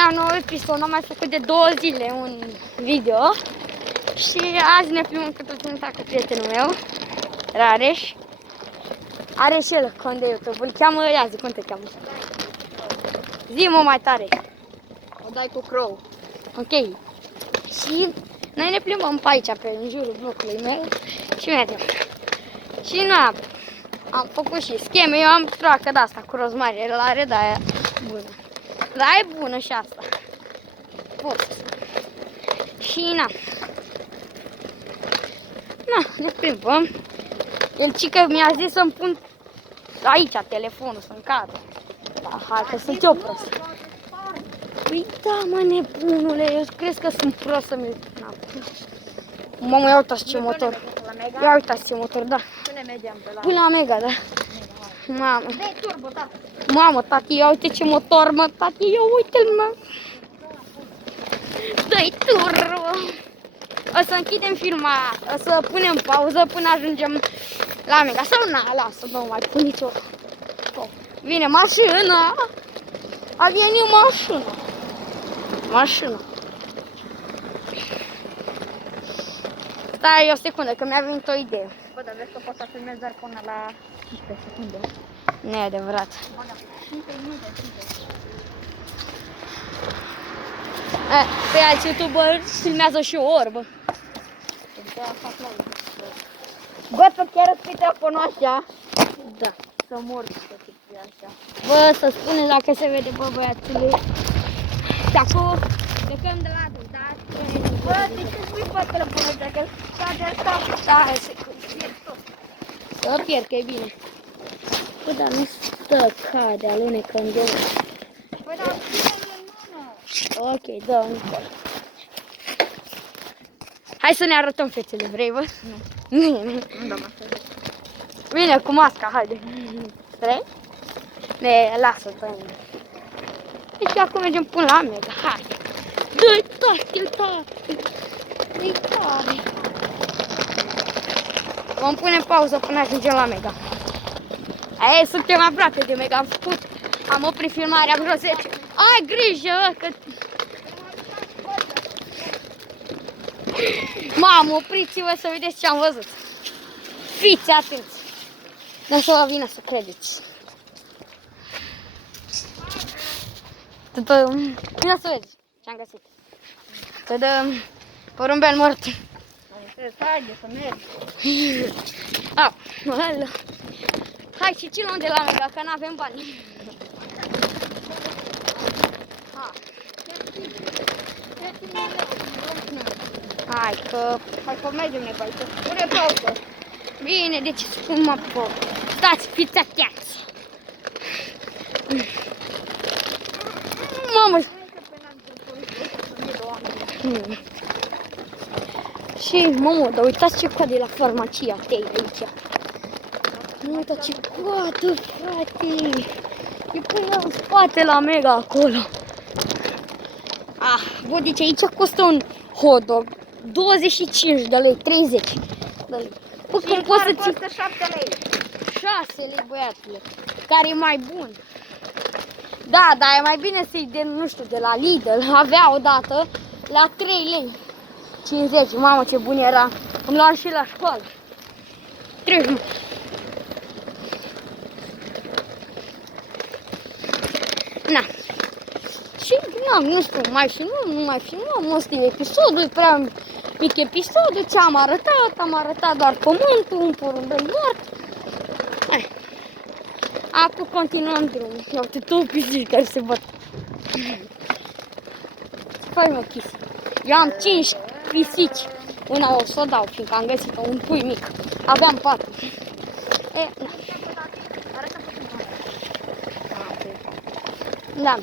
la un nou episod, am mai făcut de 2 zile un video. Și azi ne plimbăm cu totul cu prietenul meu, Rareș. Are și el cont de YouTube, îl cheamă, ia zi, cum te cheamă? Zi-mă mai tare. O dai cu Crow. Ok. Și noi ne plimbăm pe aici, în jurul blocului meu și mergem. Și na, am făcut și scheme, eu am troacă de asta cu rozmarie, el are de aia bună. Dar e bună și asta. Pot. Și na. Na, ne plimbăm. El cică mi-a zis să-mi pun aici telefonul, să-mi cadă. Da, hai că sunt eu prost. Păi da, mă, nebunule, eu crezi că sunt prost să-mi... Mamă, ia uitați ce motor. Ia uitați ce motor, da. Până mergem pe la... Până la Mega, da. Mamă. Dă-i turbo, tata. Mamă, tati, ia uite ce motor, mă, tati, ia uite-l, mă. Dă-i turbo. O să închidem filma, o să punem pauză până ajungem la Mega. Sau na, lasă, nu mai pun nicio. Vine mașina. A venit mașina. Mașina. Stai o secundă, că mi-a venit o idee. Bă, dar vezi că poți să filmezi doar până la 15 secunde. Nu e adevărat. Bă, da, 5 minute, 5. Pe alți youtuber filmează și o orbă. Bă, tu chiar îți pui telefonul așa? Da. Să mor să te pui așa. Bă, să spunem dacă se vede, bă, băiatule. Și acum plecăm de la adus, da? Bă, de ce îți pui pe telefonul ăsta? Că cade asta. Stai secundă. Să pierd, că e bine. Bă, dar nu stă, cade, alunecă în două. Bă, dar ține-l în mână. Ok, dă încolo. Hai să ne arătăm fețele, vrei, bă? Nu. Nu dăm așa. Bine, cu masca, haide. Vrei? Ne, lasă-l pe mine. Deci acum mergem până la Mega, hai. Dă-i tati, dă-i tare. Vom pune pauză până ajungem la Mega. Aia, suntem aproape de Mega, am oprit filmarea vreo 10. Ai grijă, că... Mamă, opriți-vă să vedeți ce am văzut. Fiți atenți. Nu să vă vină să credeți. Vină să vezi ce am găsit. Să dăm porumbel mort. Haide să mergi. Au, ăla. Hai și ce luăm de la Mega, că n-avem bani. Hai că... Hai că mergem ne aici. Pune pauză. Bine, deci spun mă pot. Stați, fiți atenți. Mamă! Și, mamă, dar uitați ce coadă e la farmacia Tei aici. Uitați ce coadă, frate. E până în spate la Mega acolo. Ah, bă, deci aici costă un hot dog 25 de lei, 30 de lei. Bă, cum poți să ții... costă 7 lei. 6 lei, băiatule, care e mai bun. Da, dar e mai bine să-i de, nu știu, de la Lidl. Avea odată la 3 lei 50. Mamă, ce bun era. Îmi luam și la școală. 3. Na. Și, na, nu știu, mai filmăm, nu mai filmăm. Ăsta e episodul, e prea mic episodul. Ce am arătat doar pământul, un porumbel mort. Hai. Acum continuăm drumul. Ia uite, două pisici care se bat. Fai mă chis. Eu am 5 pisici. Una o să o dau, fiindcă am găsit un pui mic. Aveam 4. E, na. Da.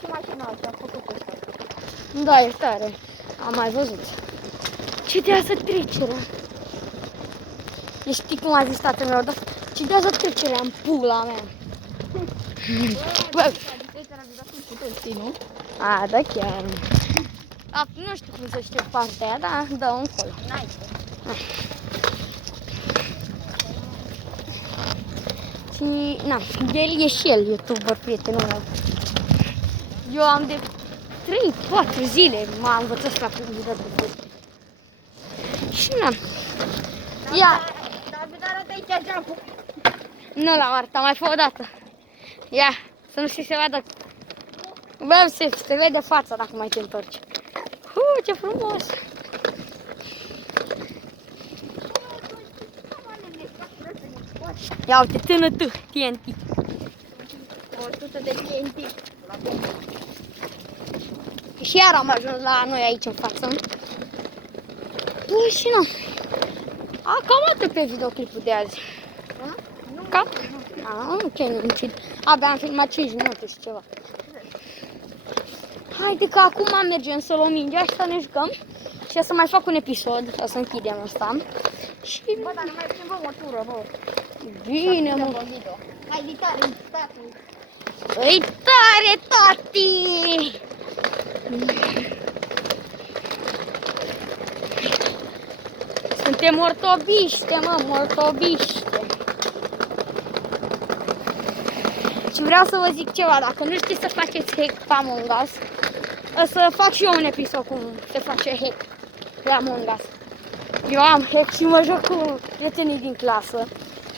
Ce mașină asta a făcut ăsta? Da, e tare. Am mai văzut. Ce de asta trecerea? Știi cum a zis tatăl meu, dar ce de asta trecerea în pula mea? Bă, nu? a, da chiar. A, nu știu cum să știu partea aia, dar dă încolo. Și, na, el e și el youtuber, prietenul meu. Eu am de 3-4 zile m-am învățat să fac publicitate pe Facebook. Și na. Ia. Dar arată aici geamul. Nu l-am arătat, mai fă o dată. Ia, să nu știi se vadă. Bă, se vede fața dacă mai te întorci. Ce frumos! Ia uite, tână tu, TNT. 100 de TNT. Și iar am ajuns la noi aici în față. Bă, și nu. Cam atât pe videoclipul de azi. Cam? Ok, nu mințit. Abia am filmat 5 minute și ceva. Haide că acum mergem să luăm mingea și să ne jucăm. Și să mai fac un episod, o să închidem asta. Și... Bă, dar nu mai plimbăm o tură, bă. Bine, mă. Hai, de tare, tati. E tare, tati! Suntem ortobiște, mă, ortobiște. Și vreau să vă zic ceva, dacă nu știți să faceți hack pe Among Us, o să fac și eu un episod cum se face hack pe Among Us. Eu am hack și mă joc cu prietenii din clasă.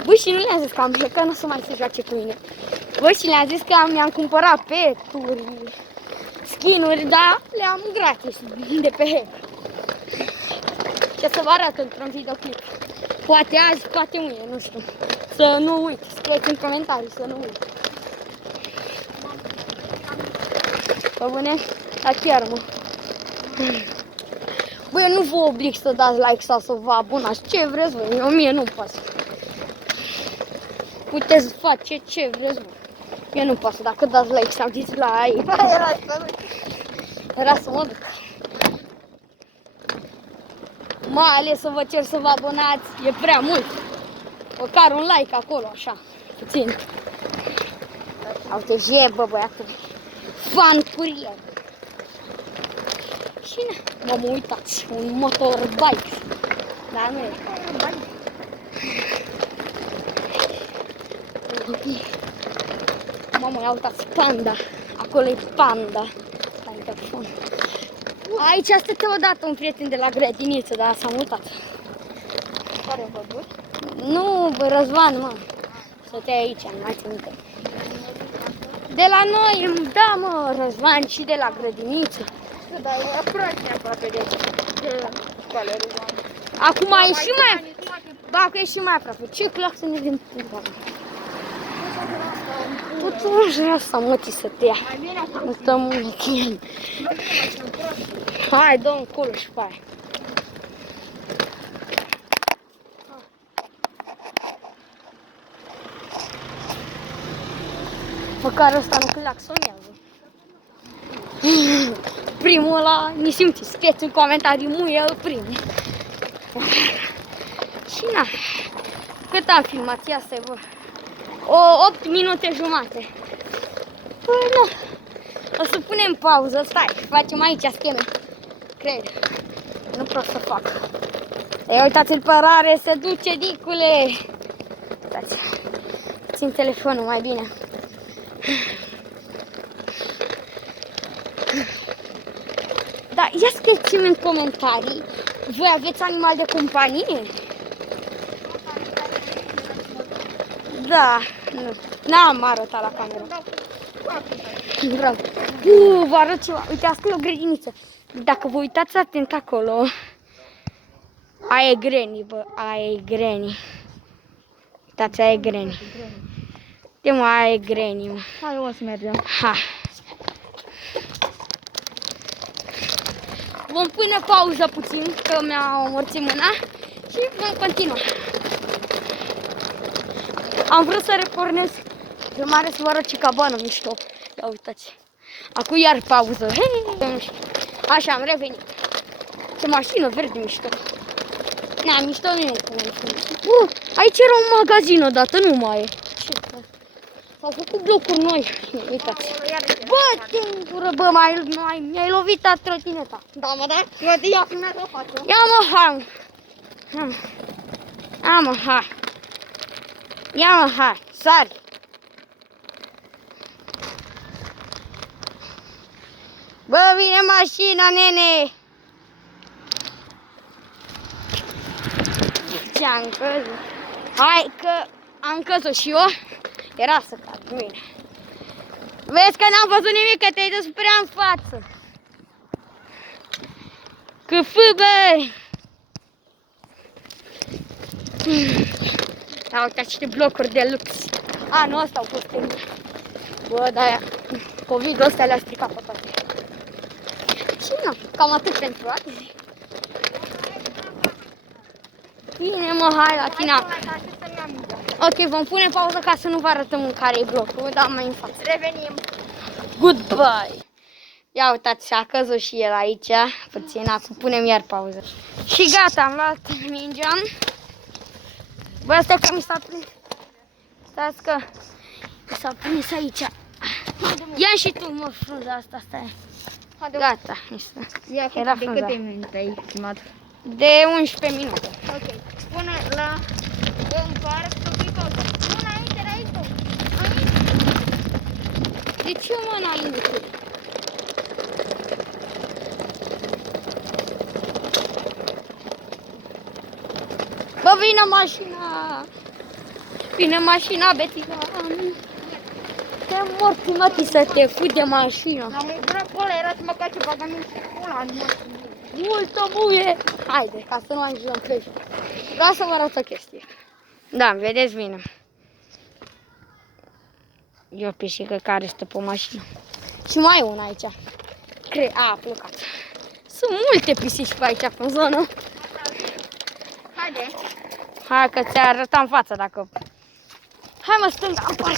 Băi, și nu le-am zis că am hack, că nu o să mai se joace cu mine. Băi, și le-am zis că mi-am cumpărat peturi, skin-uri, dar le-am gratis de pe hack. Și o să vă arăt într-un videoclip. Poate azi, poate mâine, nu știu. Să nu uit, scrieți în comentarii, să nu uit. Pe bune? Da, chiar, mă. Băi, eu nu vă oblig să dați like sau să vă abonați. Ce vreți voi? Eu mie nu-mi pasă. Puteți face ce vreți voi. Eu nu pasă dacă dați like sau dislike. Era să mă duc. Mai ales să vă cer să vă abonați. E prea mult. Măcar un like acolo, așa. Puțin. Uite, jebă, băiatul. Fan curier. Și na, mă uitați, un motorbike. Dar nu e. Mamă, ia uitați, panda. Acolo e panda. Stai pe fond. Aici stătea odată un prieten de la grădiniță, dar s-a mutat. Care văzut? Nu, bă, Răzvan, mă. Stătea aici, nu mai țin minte. De la noi, da, mă, Răzvan, și de la grădiniță. Da, e aproape de școală, Răzvan. Acum e și mai... Da, că e și mai aproape. Ce plac să ne vedem? Totuși asta, mă, ți să te ia. Mai bine acum. Nu stăm mult cu el. Hai, dă-mi colo și pe aia. Măcar ăsta nu claxonează. Primul ăla, ni simți, scrieți în comentarii, muie primul. Și na, cât am filmat? Ia să vă. 8 minute jumate. Păi nu, o să punem pauză, stai, facem aici scheme. Cred, nu pot să fac. Ei, uitați-l pe rare, se duce, dicule. Uitați, țin telefonul mai bine. Da, ia scrieți-mi în comentarii, voi aveți animal de companie? Da, nu, n-am arătat la cameră. Vreau. Vă arăt ceva, uite, asta e o grădiniță. Dacă vă uitați atent acolo, aia e Granny, bă, aia e Granny. Uitați, aia e Granny. De mă, aia e Granny, mă. Hai, o să mergem. Ha. Vom pune pauză puțin, că mi-a omorțit mâna și vom continua. Am vrut să repornesc filmare să vă arăt ce cabană mișto. Ia uitați. Acum iar pauză. Hei, așa, am revenit. Ce mașină verde mișto. Na, mișto nu e cum aici era un magazin odată, nu mai e. S-au făcut blocuri noi. Uitați. Bă, tingură, bă, mi-ai lovit a trotineta. Da, mă, da? Ia, filmează o față. Ia mă, hai. Ia mă, hai. Ia mă, hai, sari. Bă, vine mașina, nene! Ce-am căzut? Hai că am căzut și eu. Era să cad, bine. Vezi că n-am văzut nimic, că te-ai dus prea în față. Că fă, bă! Da, uite ce blocuri de lux. A, nu, ăsta au fost în... Bă, da, COVID-ul ăsta le-a stricat pe toate. Și nu, cam atât pentru azi. Bine, mă, hai la tine. Ok, vom pune pauză ca să nu vă arătăm în care e blocul, dar mai în față. Revenim. Goodbye! Ia uitați, a căzut și el aici. Puțin, acum punem iar pauză. Și gata, am luat mingea. Bă, asta că mi s-a prins. Stați că mi s-a prins aici. Ia și tu, mă, frunza asta, stai. Gata, Ia era de frunza. câte minute ai filmat? De 11 minute. Ok. Pune la în parc să pui pauză. Nu, înainte. De ce mă înainte? Bă, vine mașina! Vine mașina, Betina! Te morți, mătii, să te fui de mașină! Am umbrat pe ăla, era să mă cace bagament și pula în mă. Multă buie! Haide, ca să nu ajungem crești. Vreau să vă arăt o chestie. Da, vedeți bine. E o pisică care stă pe mașină. Și mai e una aici. A plecat. Sunt multe pisici pe aici, pe zonă. Haide. Hai că ți-a arătat în față dacă... Hai mă, stânga, în parc.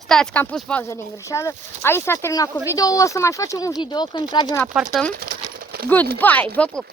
Stați că am pus pauză din greșeală. Aici s-a terminat cu video. O să mai facem un video când tragem la partă. Goodbye, vă pup!